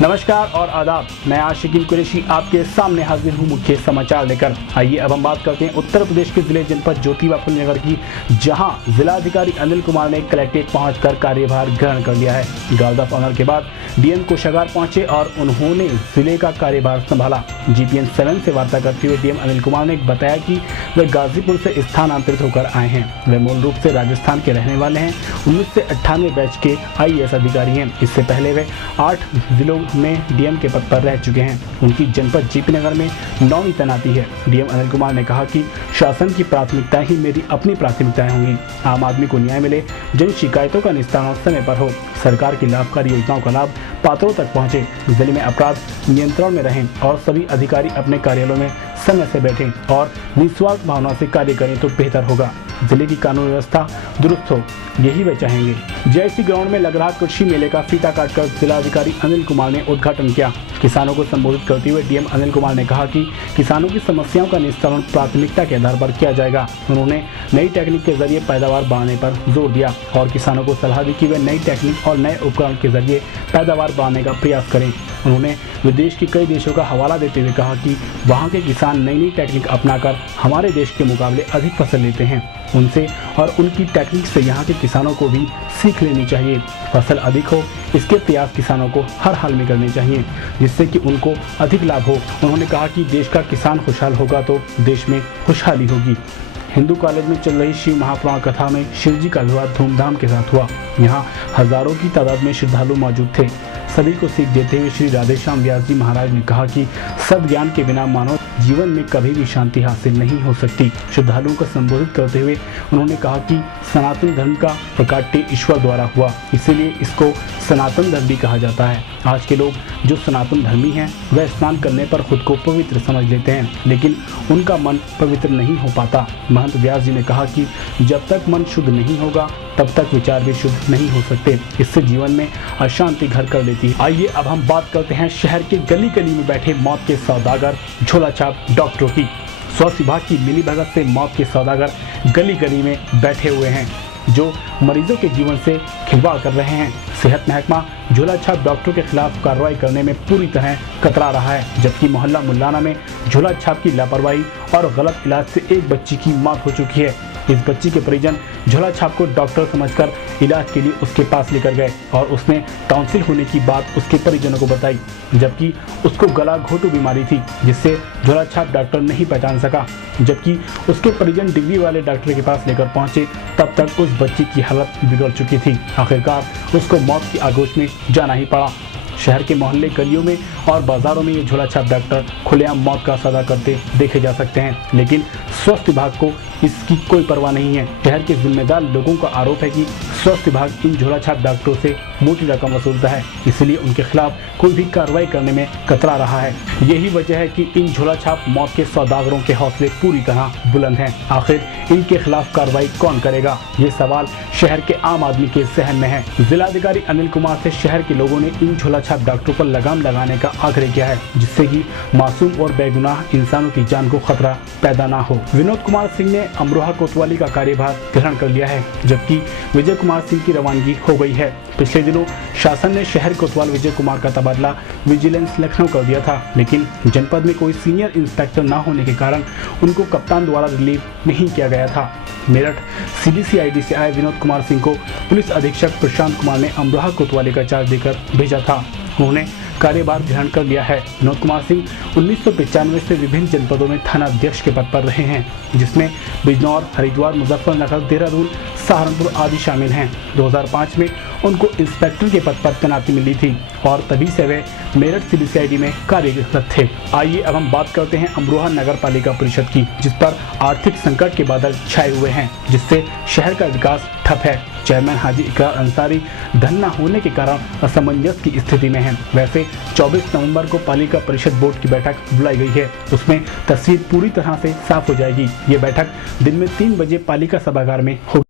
नमस्कार और आदाब। मैं आशिकीन कुरैशी आपके सामने हाजिर हूँ मुख्य समाचार लेकर। आइए अब हम बात करते हैं उत्तर प्रदेश के जिले जनपद ज्योतिबा फुले नगर की, जहां जिलाधिकारी अनिल कुमार ने कलेक्ट्रेट पहुंचकर कार्यभार ग्रहण कर लिया है। गार्ड ऑफ ऑनर के बाद डीएम कोषागार पहुंचे और उन्होंने जिले का कार्यभार संभाला। जीपीएन 7 से वार्ता करते हुए डीएम अनिल कुमार ने बताया कि वे गाजीपुर से स्थानांतरित होकर आए हैं। वे मूल रूप से राजस्थान के रहने वाले हैं। 1998 बैच के आईएएस अधिकारी हैं। इससे पहले वे 8 जिलों में डीएम के पद पर रह चुके हैं। उनकी जनपद जीपी नगर में 9वीं तैनाती है। डीएम अनिल कुमार ने कहा कि शासन की प्राथमिकताएं ही मेरी अपनी प्राथमिकताएं होंगी। आम आदमी को न्याय मिले, जन शिकायतों का निस्तारण समय पर हो, सरकार की लाभकारी योजनाओं का लाभ पात्रों तक पहुंचे, जिले में अपराध नियंत्रण में रहें और सभी अधिकारी अपने कार्यालयों में समय से बैठें और निस्वार्थ भावना से कार्य करें तो बेहतर होगा। जिले की कानून व्यवस्था दुरुस्त हो, यही वे चाहेंगे। जयसी ग्राउंड में लग रहा कृषि मेले का फीता काटकर जिलाधिकारी अनिल कुमार ने उद्घाटन किया। किसानों को संबोधित करते हुए डीएम अनिल कुमार ने कहा कि किसानों की समस्याओं का निस्तारण प्राथमिकता के आधार पर किया जाएगा। उन्होंने नई टेक्निक के जरिए पैदावार बढ़ाने पर जोर दिया और किसानों को सलाह दी कि वे नई टेक्निक और नए उपकरण के जरिए पैदावार बढ़ाने का प्रयास करें। उन्होंने विदेश के कई देशों का हवाला देते हुए कहा कि वहाँ के किसान नई टेक्निक अपनाकर हमारे देश के मुकाबले अधिक फसल लेते हैं। उनसे और उनकी टेक्निक से यहाँ के किसानों को भी सीख लेनी चाहिए। फसल अधिक हो, इसके प्रयास किसानों को हर हाल में करने चाहिए, जिससे कि उनको अधिक लाभ हो। उन्होंने कहा कि देश का किसान खुशहाल होगा तो देश में खुशहाली होगी। हिंदू कॉलेज में चल रही शिव महापुराण कथा में शिव जी का विवाह धूमधाम के साथ हुआ। यहाँ हजारों की तादाद में श्रद्धालु मौजूद थे। सभी को सीख देते हुए श्री राधेश्याम व्यास जी महाराज ने कहा कि सद्ज्ञान के बिना मानव जीवन में कभी भी शांति हासिल नहीं हो सकती। श्रद्धालुओं को संबोधित करते हुए उन्होंने कहा कि सनातन धर्म का प्रकाट्य ईश्वर द्वारा हुआ, इसीलिए इसको सनातन धर्म भी कहा जाता है। आज के लोग जो सनातन धर्मी हैं वह स्नान करने पर खुद को पवित्र समझ लेते हैं, लेकिन उनका मन पवित्र नहीं हो पाता। महंत व्यास जी ने कहा कि जब तक मन शुद्ध नहीं होगा तब तक विचार भी शुद्ध नहीं हो सकते। इससे जीवन में अशांति घर कर लेती है। आइए अब हम बात करते हैं शहर के गली गली में बैठे मौत के सौदागर झोला छाप डॉक्टरों की। स्वास्थ्य विभाग की मिलीभगत से मौत के सौदागर गली गली में बैठे हुए हैं, जो मरीजों के जीवन से खिलवाड़ कर रहे हैं। सेहत महकमा झोला छाप डॉक्टरों के खिलाफ कार्रवाई करने में पूरी तरह कतरा रहा है, जबकि मोहल्ला मुल्लाना में झोला छाप की लापरवाही और गलत इलाज से एक बच्ची की मौत हो चुकी है। इस बच्ची के परिजन झोला छाप को डॉक्टर समझकर इलाज के लिए उसके पास लेकर गए और उसने टॉन्सिल होने की बात उसके परिजनों को बताई, जबकि उसको गला घोटू बीमारी थी जिससे झोला छाप डॉक्टर नहीं पहचान सका। जबकि उसके परिजन डिग्री वाले डॉक्टर के पास लेकर पहुंचे, तब तक उस बच्ची की हालत बिगड़ चुकी थी। आखिरकार उसको मौत की आगोश में जाना ही पड़ा। शहर के मोहल्ले गलियों में और बाजारों में ये झोला छाप डॉक्टर खुलेआम मौत का सौदा करते देखे जा सकते हैं, लेकिन स्वास्थ्य विभाग को इसकी कोई परवाह नहीं है। शहर के जिम्मेदार लोगों का आरोप है कि स्वास्थ्य विभाग इन झोला छाप डॉक्टरों से मोटी रकम वसूलता है, इसलिए उनके खिलाफ कोई भी कार्रवाई करने में कतरा रहा है। यही वजह है कि इन झोला छाप मौत के सौदागरों के हौसले पूरी तरह बुलंद हैं। आखिर इनके खिलाफ कार्रवाई कौन करेगा, ये सवाल शहर के आम आदमी के जहन में है। जिलाधिकारी अनिल कुमार से शहर के लोगों ने इन झोला छाप डॉक्टरों पर लगाम लगाने का आग्रह किया है, जिससे कि मासूम और बेगुनाह इंसानों की जान को खतरा पैदा ना हो। विनोद कुमार सिंह ने अमरोहा कोतवाली का कार्यभार ग्रहण कर लिया है, जबकि विजय कुमार सिंह की रवानगी हो गई है। पिछले दिनों शासन ने शहर कोतवाल विजय कुमार का तबादला विजिलेंस लखनऊ कर दिया था, लेकिन जनपद में कोई सीनियर इंस्पेक्टर न होने के कारण उनको कप्तान द्वारा रिलीव नहीं किया गया था। मेरठ CBCID से आए विनोद कुमार सिंह को पुलिस अधीक्षक प्रशांत कुमार ने अमरोहा कोतवाली का चार्ज देकर भेजा था। उन्होंने कार्यभार ग्रहण कर लिया है। विनोद कुमार सिंह 1995 से विभिन्न जनपदों में थाना अध्यक्ष के पद पर रहे हैं, जिसमें बिजनौर, हरिद्वार, मुजफ्फरनगर, देहरादून, सहारनपुर आदि शामिल हैं। 2005 में उनको इंस्पेक्टर के पद पर तैनाती मिली थी और तभी से वे मेरठ CBCID में कार्यरत थे। आइए अब हम बात करते हैं अमरोहा नगर पालिका परिषद की, जिस पर आर्थिक संकट के बादल छाए हुए हैं, जिससे शहर का विकास ठप है। चेयरमैन हाजी इकरार अंसारी धन न होने के कारण असमंजस की स्थिति में हैं। वैसे 24 नवंबर को पालिका परिषद बोर्ड की बैठक बुलाई गई है, उसमें तस्वीर पूरी तरह से साफ हो जाएगी। ये बैठक दिन में 3 बजे पालिका सभागार में होगी।